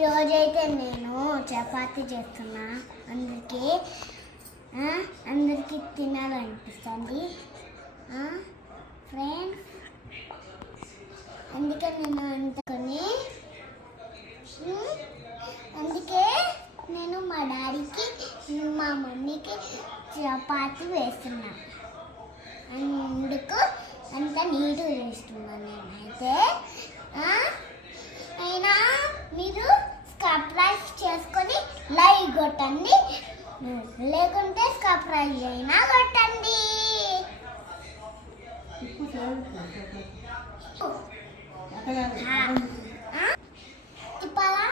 ఈరోజైతే నేను చపాతీ చేస్తున్నా. అందరికీ తినాలనిపిస్తుంది ఫ్రెండ్స్. అందుకే నేను అందుకే నేను మా డాడీకి మా మమ్మీకి చపాతీ వేస్తున్నా. అందుకు అంత నీట్గా చేస్తున్నాను నేనైతే. అయినా మీరు సబ్స్క్రైబ్ చేసుకొని లైక్ కొట్టండి, లేకుంటే సబ్స్క్రైబ్ అయినా కొట్టండి. తిప్పాలా?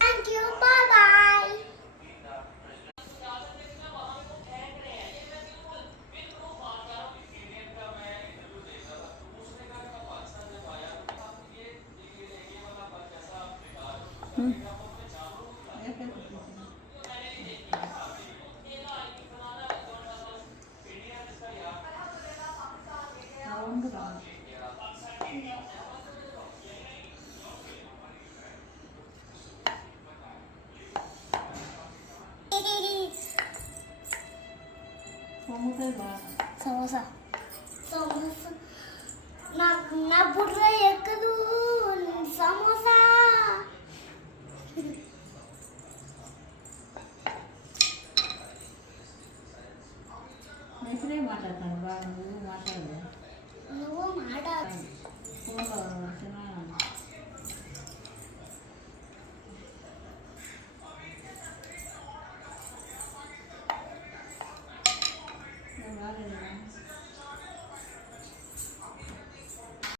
Thank you. Bye bye. Samosa samosa నా బుర్ర ఎక్కదు. సమోసా మాట్లాడతాను బాగా. నువ్వు మాట్లాడు. బాగా